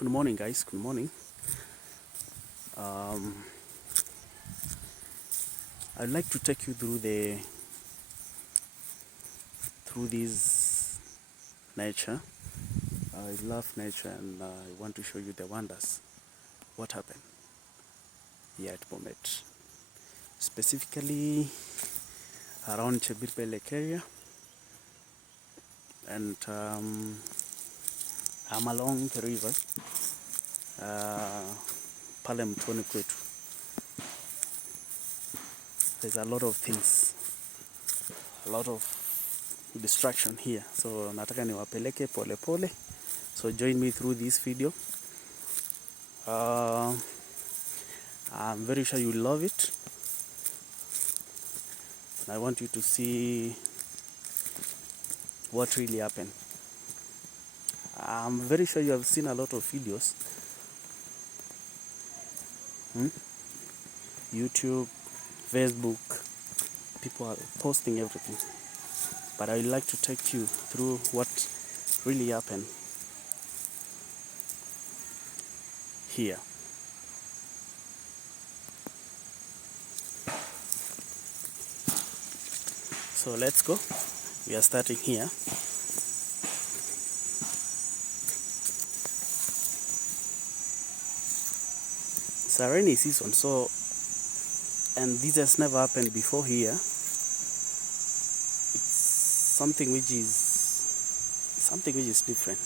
Good morning, guys. Good morning. Um, I'd like to take you through this nature. I love nature, and I want to show you the wonders. What happened here at Bomet, specifically around Chebirbelek area, and I'm along the river, pale mtoni kwetu. There's a lot of things, a lot of distraction here, so nataka niwapeleke pole pole, so join me through this video. I'm very sure you'll love it, and I want you to see what really happened. I'm very sure you have seen a lot of videos, YouTube, Facebook, people are posting everything, but I would like to take you through what really happened here. So let's go. We are starting here. It's a rainy season, so, and this has never happened before here. It's something which is different.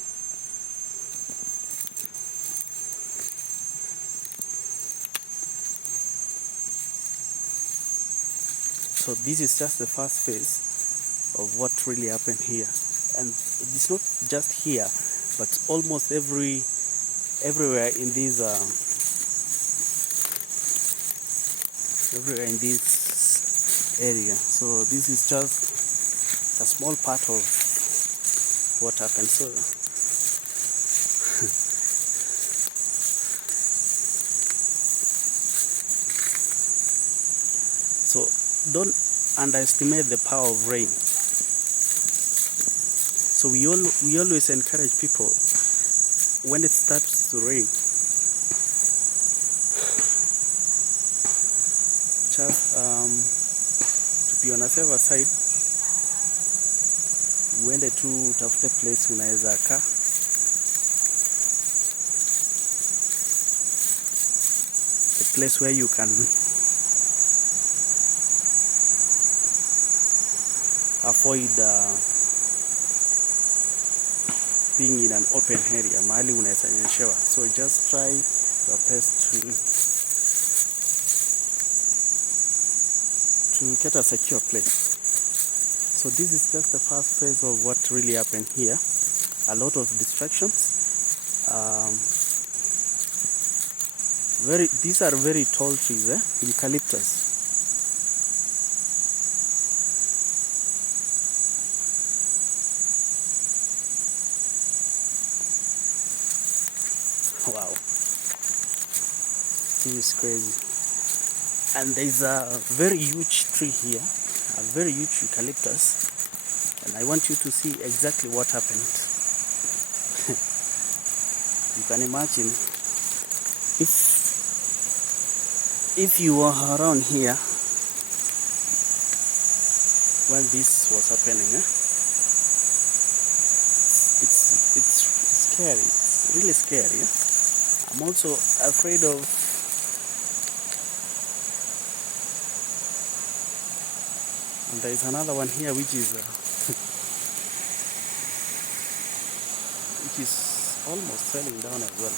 So this is just the first phase of what really happened here, and it's not just here, but almost everywhere in this area. So this is just a small part of what happened. So so don't underestimate the power of rain. So we always encourage people, when it starts to rain, just to be on a safer side, uende tu utafute place unaweza kaa, a place where you can avoid being in an open area, mahali unaweza nyeshewa. So just try your best to get a secure place. So this is just the first phase of what really happened here. A lot of distractions. These are very tall trees, eucalyptus. Wow, this is crazy. And there's a very huge tree here, a very huge eucalyptus, and I want you to see exactly what happened. You can imagine if you were around here when this was happening. It's scary. It's really scary. I'm also afraid of and there is another one here which is almost falling down as well.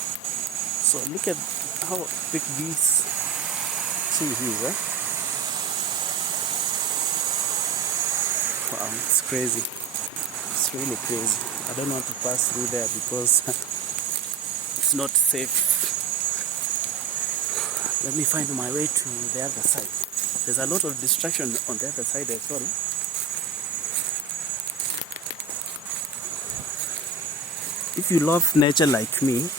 So look at how big these trees is. Wow, it's crazy. It's really crazy. I don't want to pass through there because it's not safe. Let me find my way to the other side. There's a lot of distraction on the other side as well. If you love nature like me,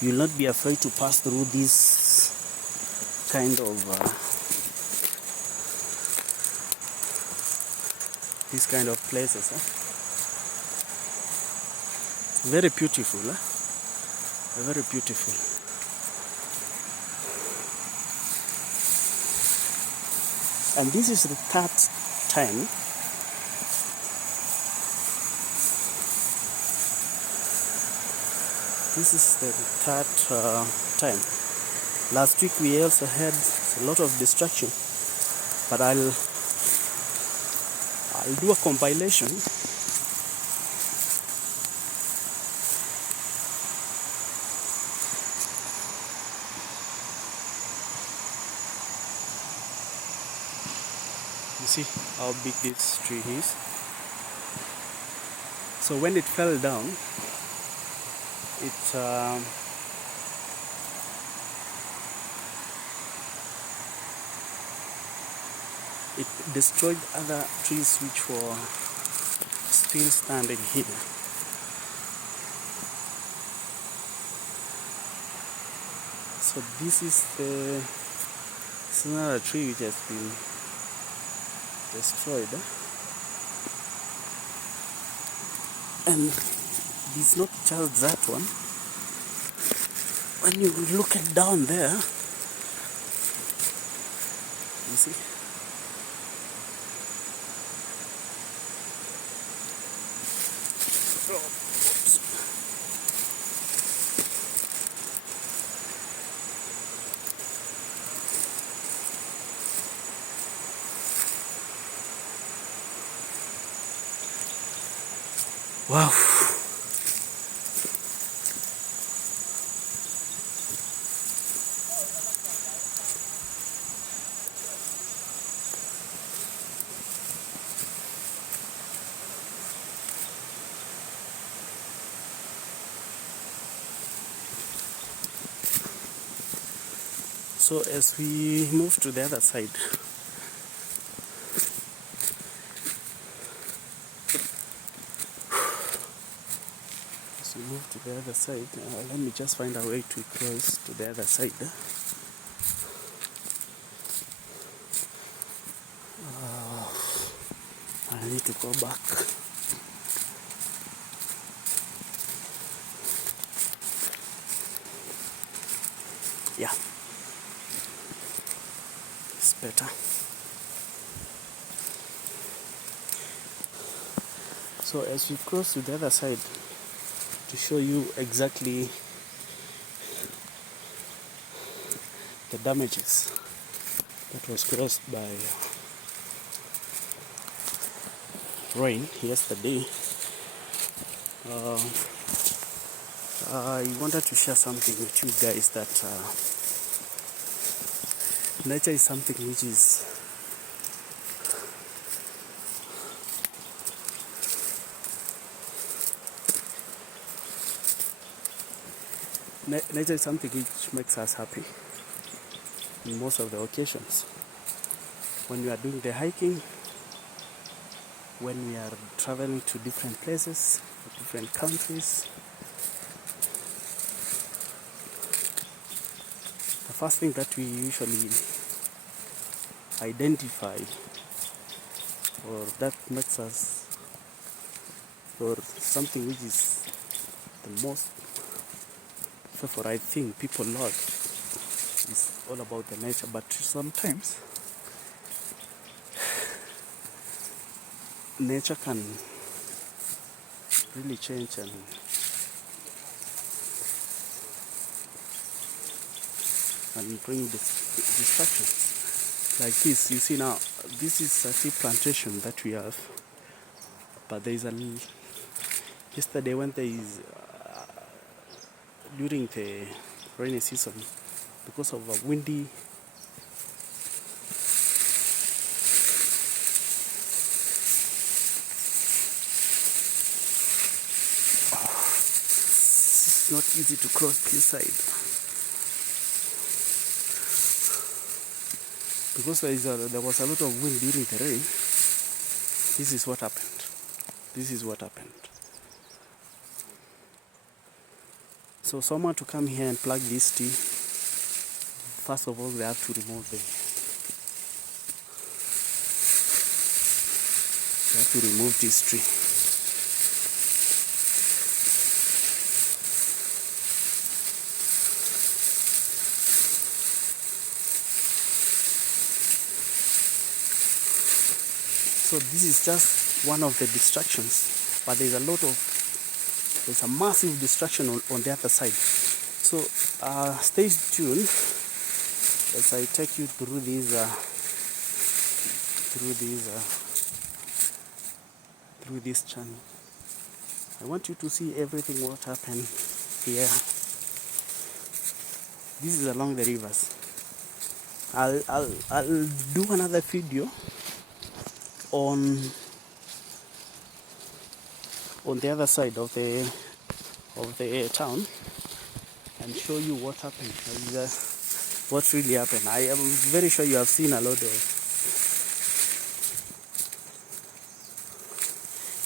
you'll not be afraid to pass through this kind of places. Very beautiful. Very beautiful. And this is the third time time. Last week we also had a lot of distraction, but I'll do a compilation. You see how big this tree is. So when it fell down, it destroyed other trees which were still standing here. So this is another tree which has been destroyed, and it's not just that one. When you look at down there, you see wow. So as we move to the other side, let me just find a way to cross to the other side. I need to go back. Yeah, it's better. So as we cross to the other side, to show you exactly the damages that was caused by rain yesterday, I wanted to share something with you guys, that nature is something which is nature is something which makes us happy in most of the occasions. When we are doing the hiking, when we are traveling to different places, different countries, the first thing that we usually identify, or that makes us, or something which is the most favorite thing people love, is all about the nature. But sometimes nature can really change and bring distractions. Like this, you see now, this is a tea plantation that we have, but there is yesterday when there is during the rainy season, because of a windy it's not easy to cross this side, because there was a lot of wind during the rain. This is what happened. So someone to come here and plug this tree, first of all they have to remove this tree. So this is just one of the distractions, but there's a massive distraction on the other side. So stay tuned as I take you through this channel. I want you to see everything what happened here. This is along the rivers. I'll do another video on the other side of the town and show you what happened, what really happened. I am very sure you have seen a lot of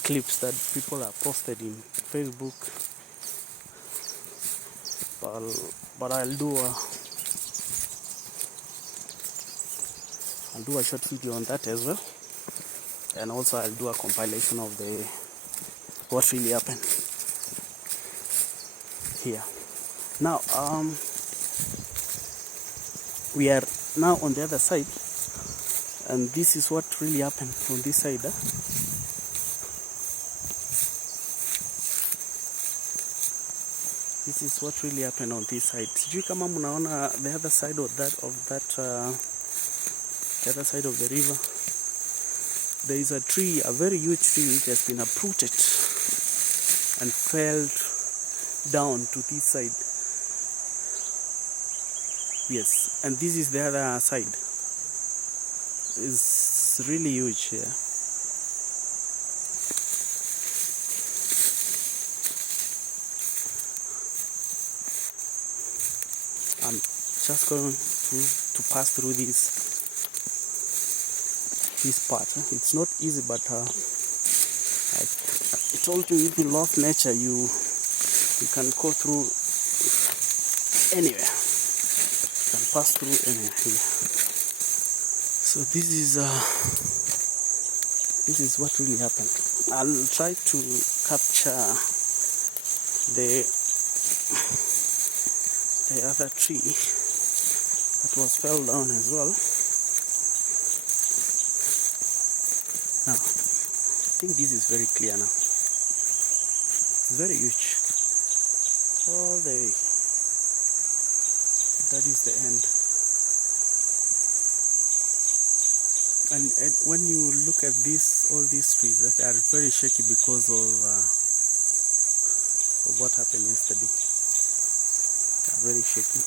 clips that people have posted in Facebook, but I'll do a short video on that as well, and also I'll do a compilation of what really happened here. Now we are now on the other side, and this is what really happened on this side. This is what really happened on this side. Sijui kama mnaona the other side of the other side of the river. There is a tree, a very huge tree, which has been uprooted and fell down to this side. Yes, and this is the other side. It's really huge here. I'm just going to pass through this part. It's not easy, but I told you, if you love nature, you can go through anywhere. You can pass through anywhere here. So this is what really happened. I'll try to capture the other tree that was fell down as well. Now, I think this is very clear now. It's very huge. All the way. That is the end. And when you look at all these trees, they are very shaky because of what happened yesterday. They are very shaky.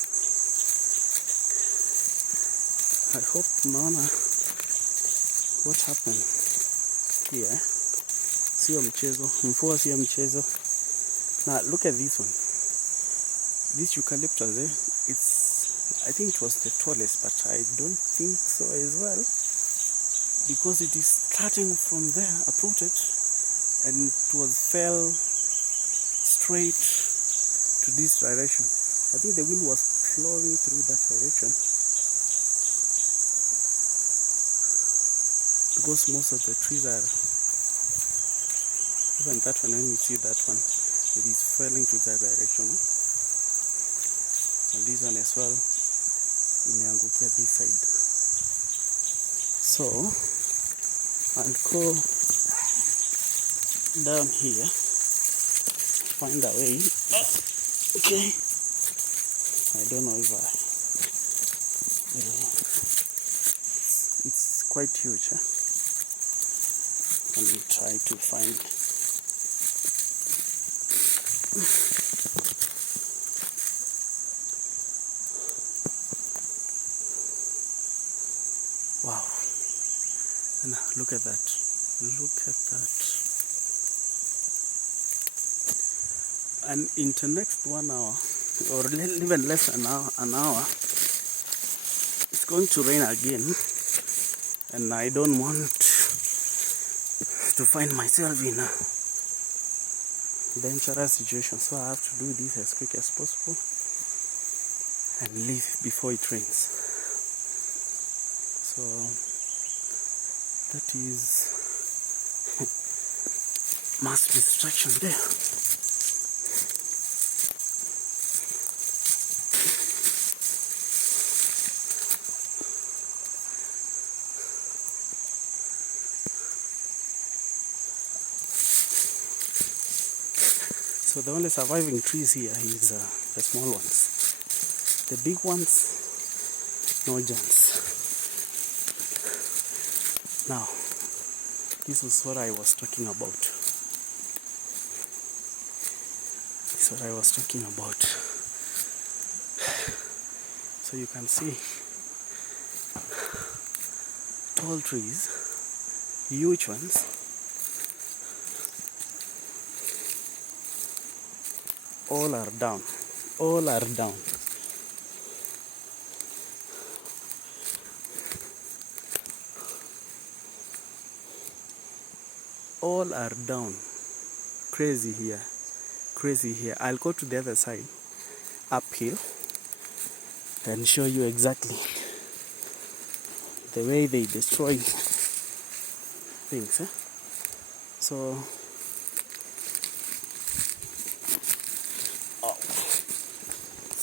I hope Mama, what happened here, sio mchezo, mvua sio mchezo. Now look at this one. This eucalyptus, I think it was the tallest, but I don't think so as well, because it is starting from there, uprooted, and it fell straight to this direction. I think the wind was flowing through that direction, because most of the trees are, even that one, when you see that one, it is falling to that direction. And this one as well, imeangukia this side. So I'll go down here, find a way. Okay, I don't know if it's quite huge. Let me try to find. Wow. And look at that. Look at that. And in the next 1 hour, or even less than an hour, it's going to rain again. And I don't want to find myself in a dangerous situation. So I have to do this as quick as possible and leave before it rains. So that is mass destruction there. So the only surviving trees here is the small ones. The big ones, no chance. Now, this is what I was talking about. This is what I was talking about. So you can see tall trees, huge ones. All are down. All are down. All are down. Crazy here. Crazy here. I'll go to the other side, uphill, and show you exactly the way they destroy things. So,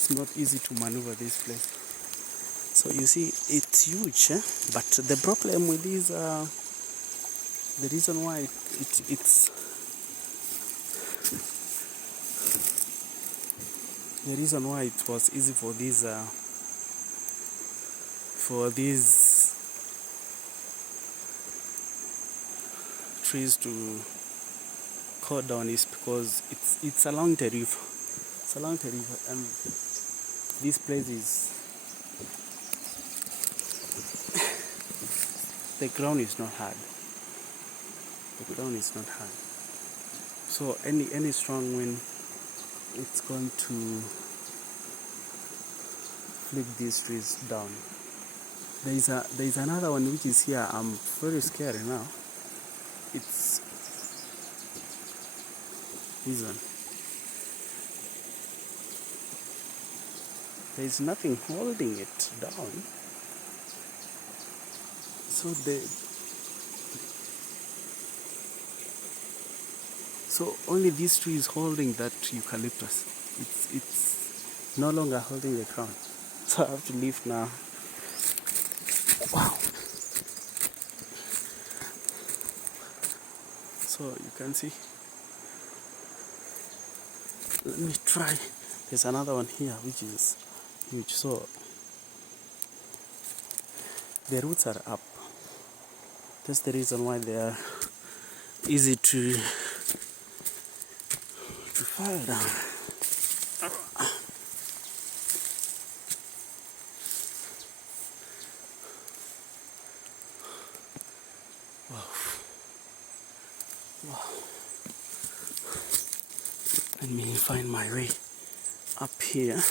it's not easy to maneuver this place. So you see, it's huge, but the problem with these, the reason why it's the reason why it was easy for these trees to cut down is because it's along the river. It's along the river, and this place is the ground is not hard. The ground is not hard. So any strong wind, it's going to flip these trees down. There is another one which is here. I'm very scared now. It's this one. There is nothing holding it down. So only this tree is holding that eucalyptus. It's no longer holding the crown. So I have to leave now. Wow. So you can see. Let me try. There's another one here which is huge. So the roots are up. That's the reason why they are easy to fall down. Wow. Wow. Let me find my way up here.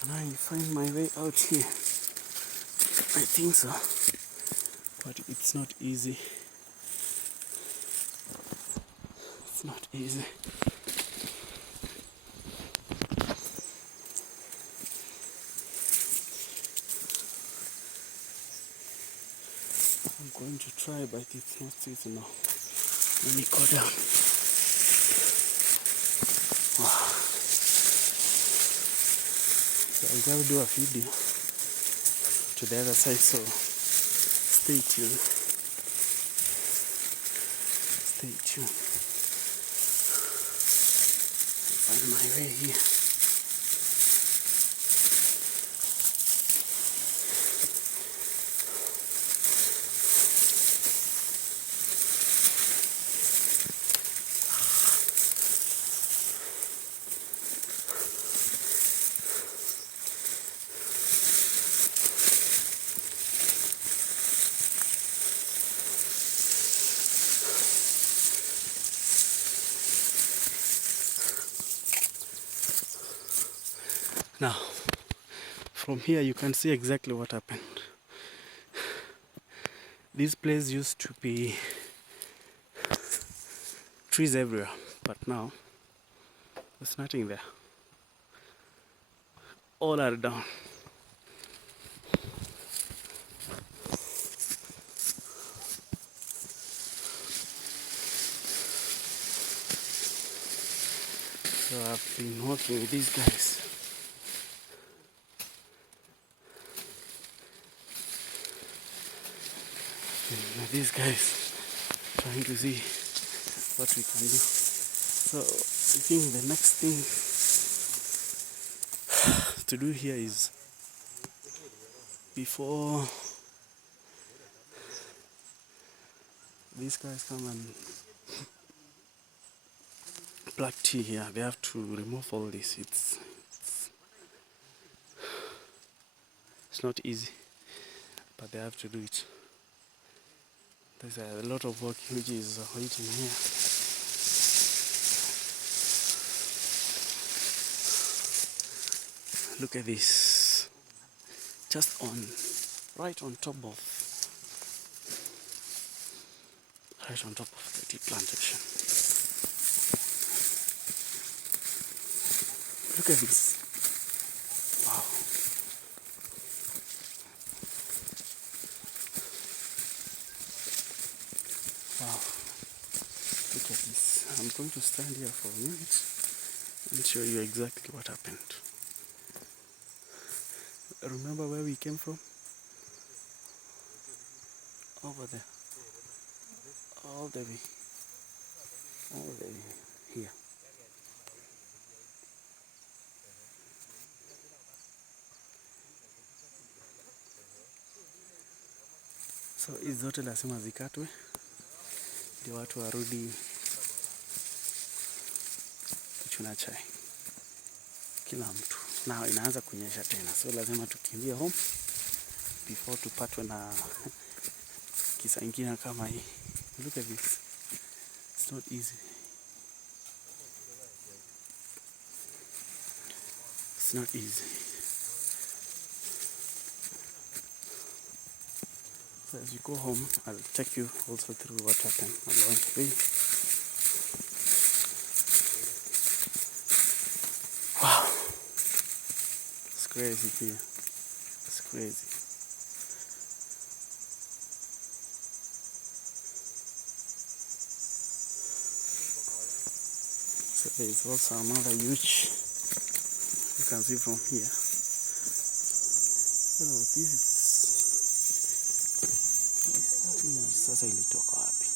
Can I find my way out here? I think so, but it's not easy. It's not easy. I'm going to try, but it's not easy now. Let me go down. Wow. So I'll just do a video to the other side, so stay tuned. Stay tuned. Find my way here. Now, from here you can see exactly what happened. This place used to be trees everywhere, but now there's nothing there. All are down. So I've been working with these guys. And these guys trying to see what we can do. So I think the next thing to do here is, before these guys come and pluck tea here, they have to remove all this. It's not easy, but they have to do it. There's a lot of work which is waiting here. Look at this, just right on top of the tea plantation. Look at this. Wow. Wow. Look at this. I'm going to stand here for a minute and show you exactly what happened. Remember where we came from? Over there. All the way here. So hizi zote lazima zikatwe ndio watu warudi kuchuna chai, kila mtu. Na inaanza kunyesha tena, so lazima tukimbie home before tupatwe na kisa ingine kama hii. Look at this. It's not easy. It's not easy. So as you go home, I'll take you also through what happened along the way. Wow. It's crazy here. It's crazy. So there is also another huge, you can see from here. This is sasa ilitoka wapi?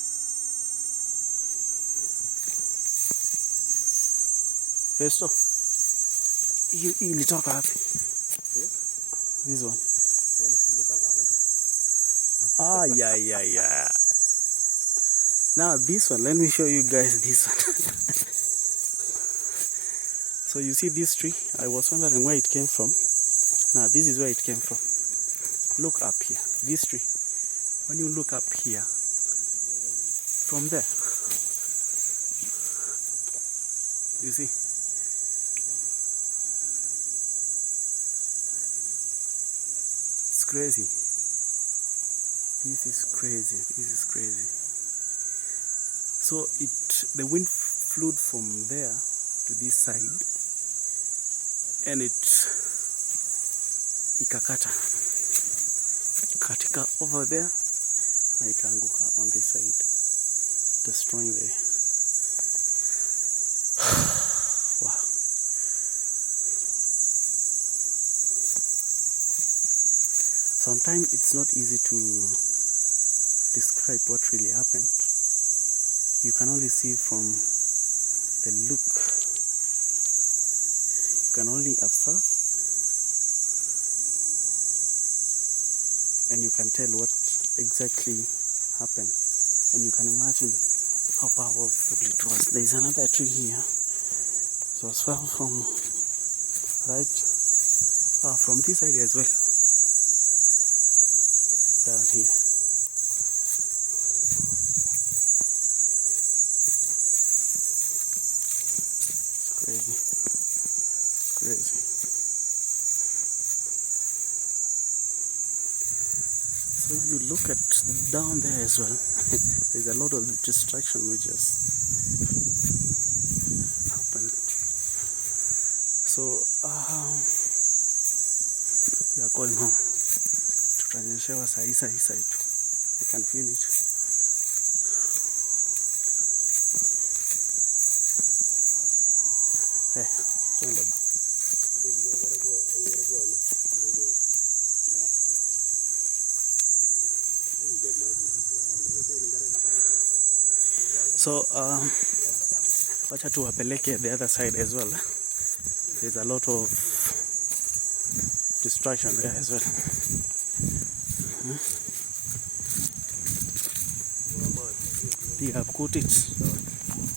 Festo, hii ilitoka wapi? This one. Yeah. Now this one, let me show you guys this one. So you see this tree? I was wondering where it came from. Now this is where it came from. Look up here, this tree. When you look up here, from there, you see? It's crazy. This is crazy. This is crazy. So the wind flew from there to this side, and it ikakata katika over there na ikaanguka on this side, destroying the wow. Sometimes it's not easy to describe what really happened. You can only see from the look. You can only observe, and you can tell what exactly happened, and you can imagine how powerful it was. There is another tree here. It was fell from from this side as well, down here. It's crazy. It's crazy. So if you look at down there as well, there's a lot of destruction which just happened. So we are going home. Tutanyeshewa sahi tu. You can feel it. Hey, twende ba. So wacha tuwapeleke the other side as well. There's a lot of distraction there as well. Die have got it.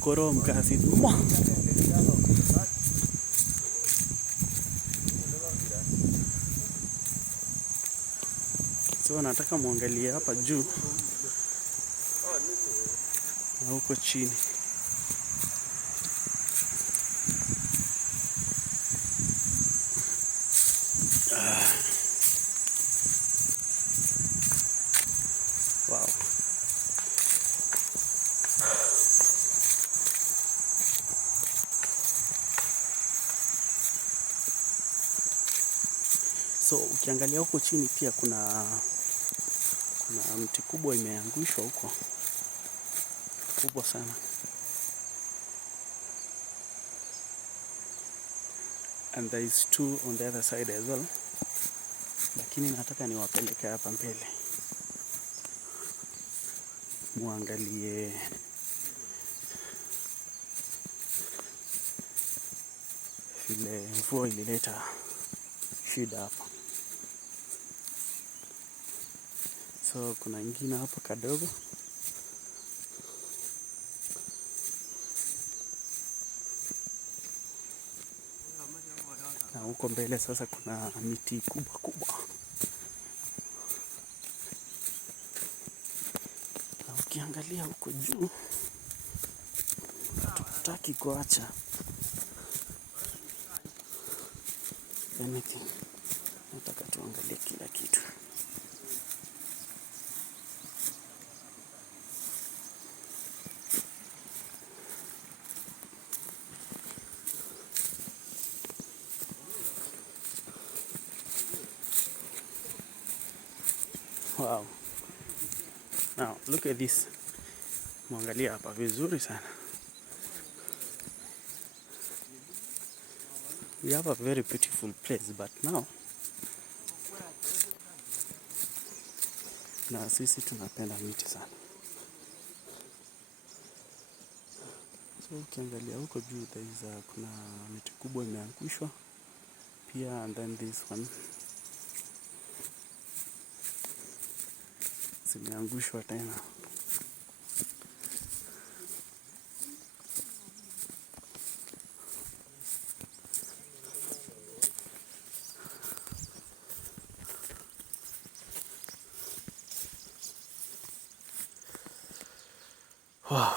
Korom kasi mo. So nataka muangalie hapa juu na huko chini. Wow. So ukiangalia huko chini pia kuna mti kubwa imeangushwa huko, kubwa sana, and there is two on the other side as well, lakini nataka niwapeleke hapa mbele muangalie vile mvua ilileta shida hapa. So kuna ingine hapo kadogo, na huko mbele sasa kuna miti kubwa kubwa, na ukiangalia huko juu hatutaki kuacha anything, nataka tuangalie kila kitu. Wow. Now look at this. Muangalia hapa vizuri sana. We have a very beautiful place, but now na sisi tunapenda miti sana. So ukiangalia huko juu there is kuna miti kubwa imeangushwa pia, and then this one zimeangushwa tena. Wow.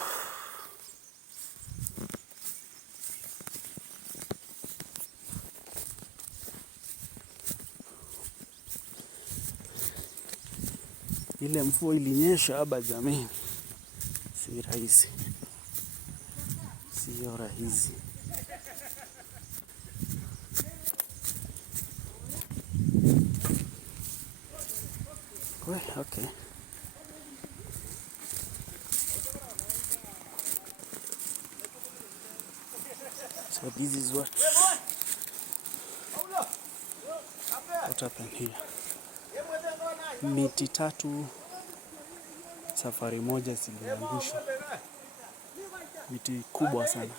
Ile mvua ilinyesha hapa jamani, si rahisi, sio rahisi. Okay. So this is what happened here. Miti tatu safari moja ziliangushwa, miti kubwa sana.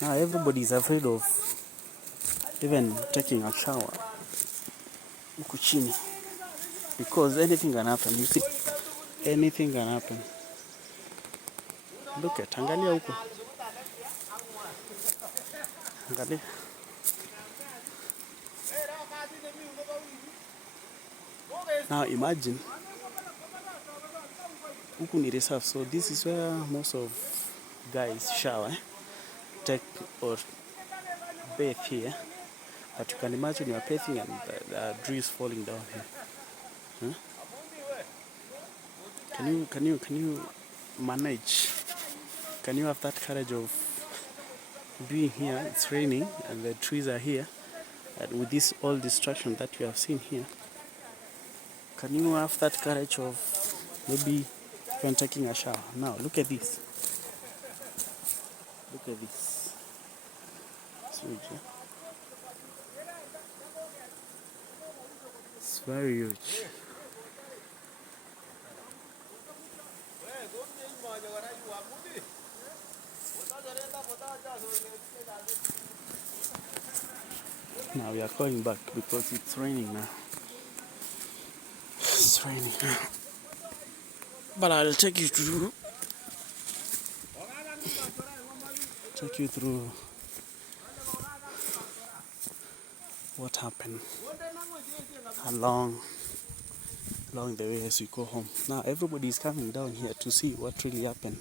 Now everybody is afraid of even taking a shower huku chini, because anything can happen. You see, anything can happen. Look at, angalia huko, angalia. Now imagine, huku ni reserve, so this is where most of guys shower, take or bathe here. But you can imagine you are bathing and the dew is falling down here. Huh? Can you manage? Can you have that courage of being here? It's raining and the trees are here, and with this all distraction that you have seen here, can you have that courage of maybe even taking a shower? Now look at this. Look at this. It's very huge. Now we are going back because it's raining now. It's raining now. But I'll take you through what happened along the way as we go home. Now everybody is coming down here to see what really happened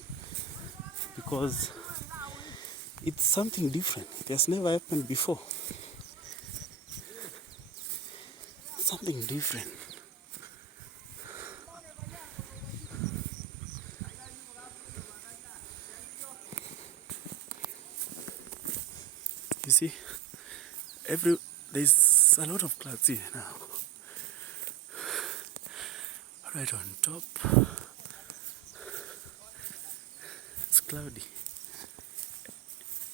because it's something different. It has never happened before. Something different. You see, there's a lot of clouds here now. Right on top, it's cloudy.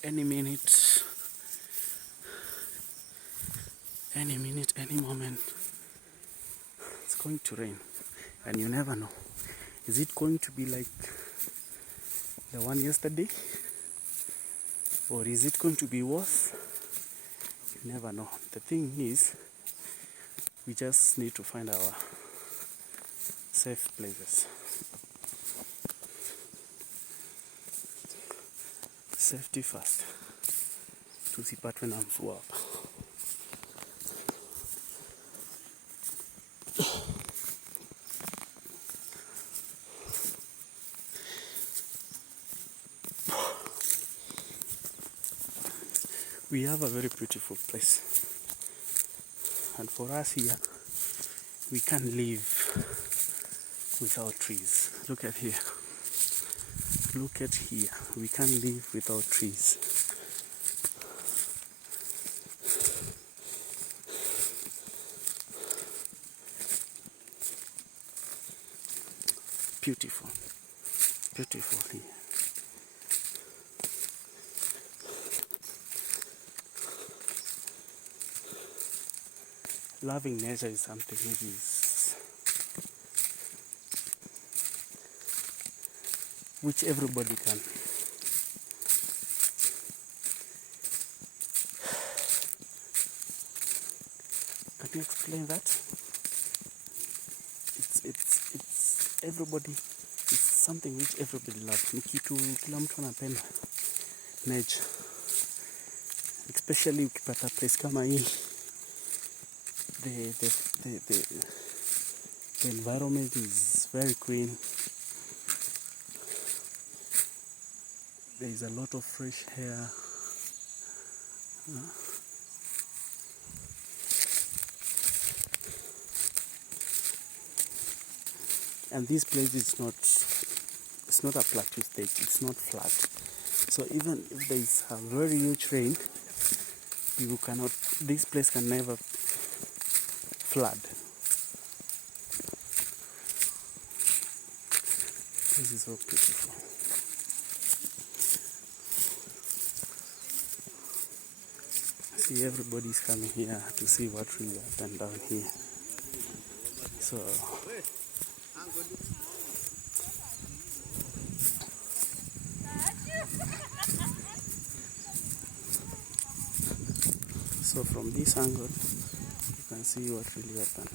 Any minute, any moment, it's going to rain, and you never know. Is it going to be like the one yesterday, or is it going to be worse? You never know. The thing is, we just need to find our safe places. Safety first. Tusipatwe na mvua hapa. We have a very beautiful place, and for us here, we can't live without trees. Look at here. We can't live without trees. Beautiful here. Loving nature is something which everybody can. Can you explain that? It's everybody. It's something which everybody loves. Ni kitu kila mtu anapenda nature, especially ukipata place kama hii. The environment is very clean. There is a lot of fresh air. And this place is not a plateau stage. It's not flat. So even if there is a very huge rain, this place can never flood. This is so beautiful. See, everybody's coming here to see what really happened down here. So from this angle, you can see what really happened.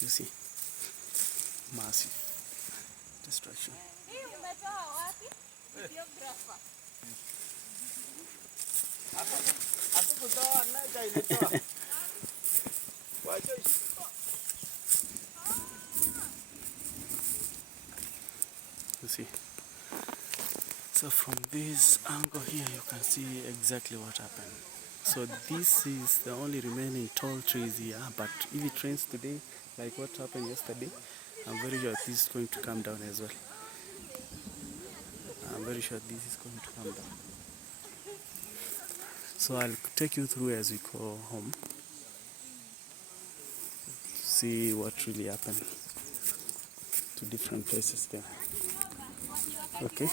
You see, massive destruction. You see, so from this angle here you can see exactly what happened. So this is the only remaining tall trees here, but if it rains today like what happened yesterday, I'm very sure this is going to come down as well. I'm very sure this is going to come down. So I'll take you through as we go home to see what really happened, to different places there. Okay.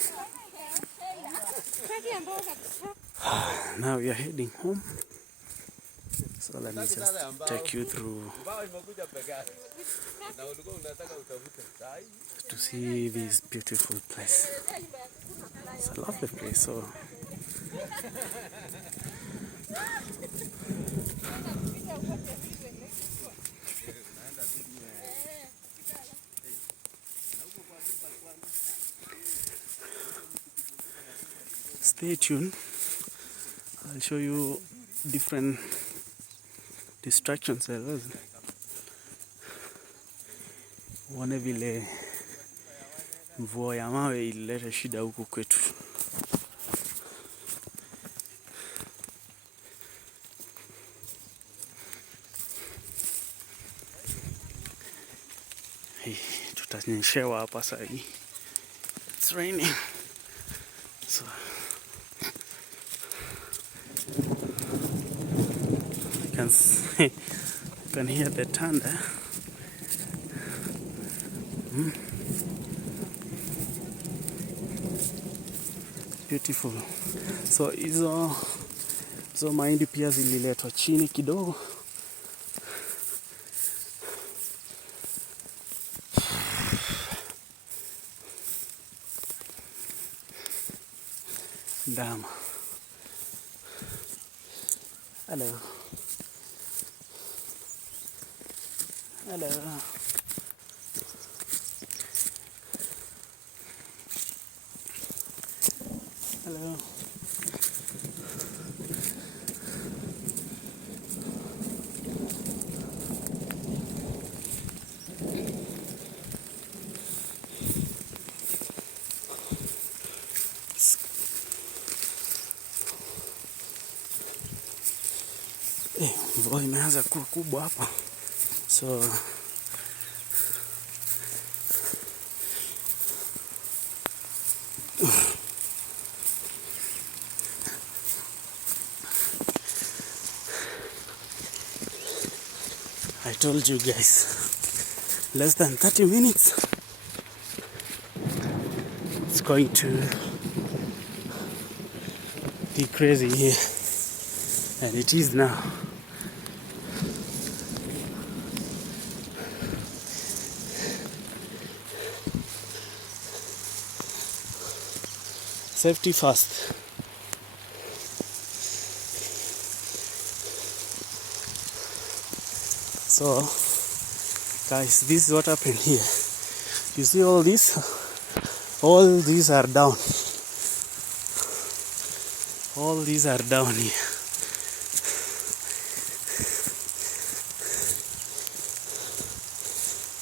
Now we are heading home. So let me just take you through to see this beautiful place. It's a lovely place. So stay tuned. I'll show you different distractions. Uone vile mvua ya mawe ilileta shida huku kwetu. Tutanyeshewa hapa sasa hivi. It's raining. So you can hear the thunder. Beautiful. So hizo mahindi pia zililetwa chini kidogo. Ndama. Hello. Hello. Hello. Mvua imeanza kuwa kubwa hapa. So I told you guys, less than 30 minutes it's going to be crazy here, and it is now. Safety first. So guys, this is what happened here. You see all these are down. All these are down here.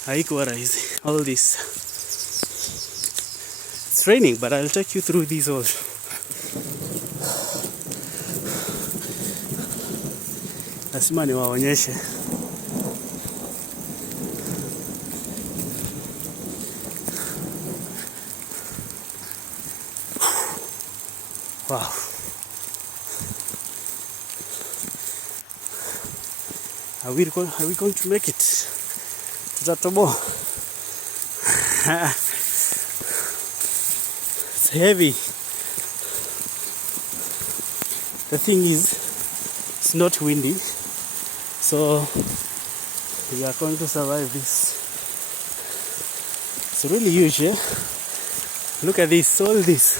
Haikuwa rahisi. All this. It's raining, but I'll take you through these also. Lazima niwaonyeshe. Wow. Are we going to make it? Tutatoboa. It's heavy. The thing is, it's not windy, so we are going to survive this. It's really huge, eh? Look at this, all this.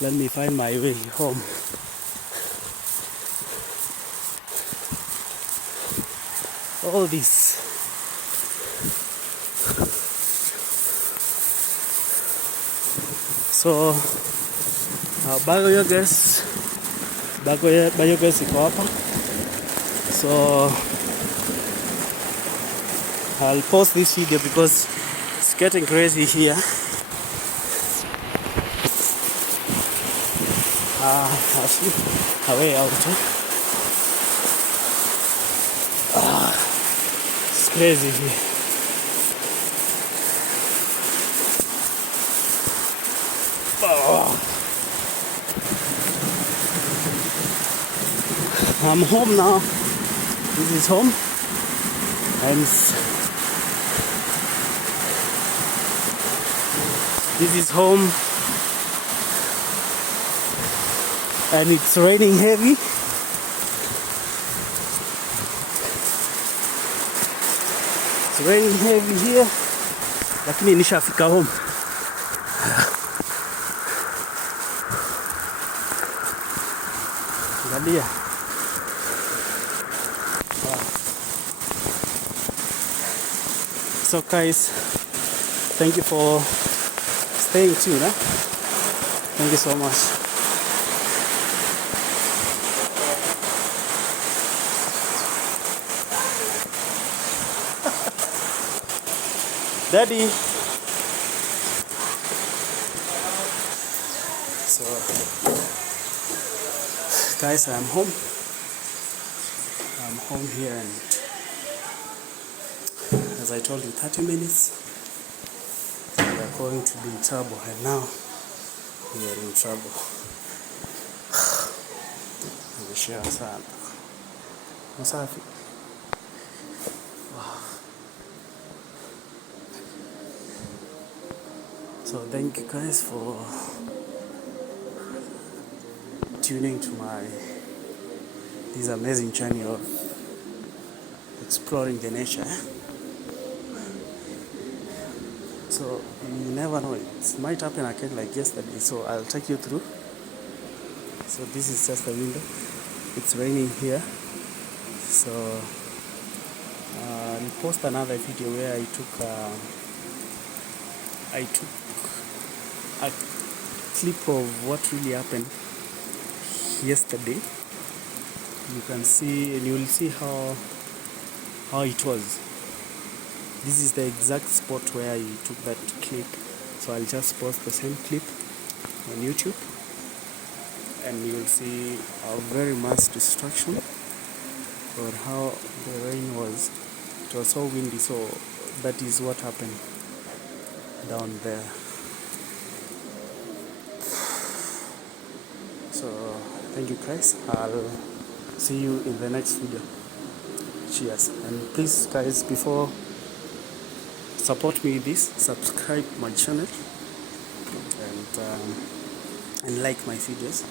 Let me find my way home. All this. So biogas iko hapa. So I'll post this video because it's getting crazy here. I'll see a way out. It's crazy here. I'm home now. This is home, and this is home, and it's raining heavy. It's raining heavy here, lakini nishafika home. Angalia. So guys, thank you for staying tuned. Thank you so much. Daddy. So guys, I'm home. I'm home here, and as I told you, 30 minutes we are going to be in trouble, and now we are in trouble. Nimeshare sana. Msafi. So thank you guys for tuning to this amazing journey of exploring the nature. So you never know, it might happen again like yesterday, so I'll take you through. So this is just the window. It's raining here, so I'll post another video where I took a clip of what really happened yesterday. You can see, and you will see how it was. This is the exact spot where I took that clip, so I'll just post the same clip on YouTube, and you will see a very mass destruction, or how the rain was. It was so windy, so that is what happened down there. So thank you guys, I'll see you in the next video. Cheers. And please guys, before support me with this, subscribe my channel, and like my videos.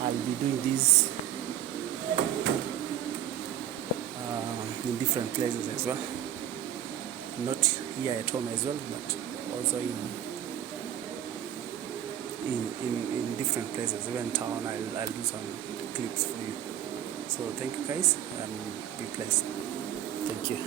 I'll be doing this in different places as well, not here at home as well, but also in different places. Even town, I'll do some clips for you. So thank you guys, and be blessed. Thank you.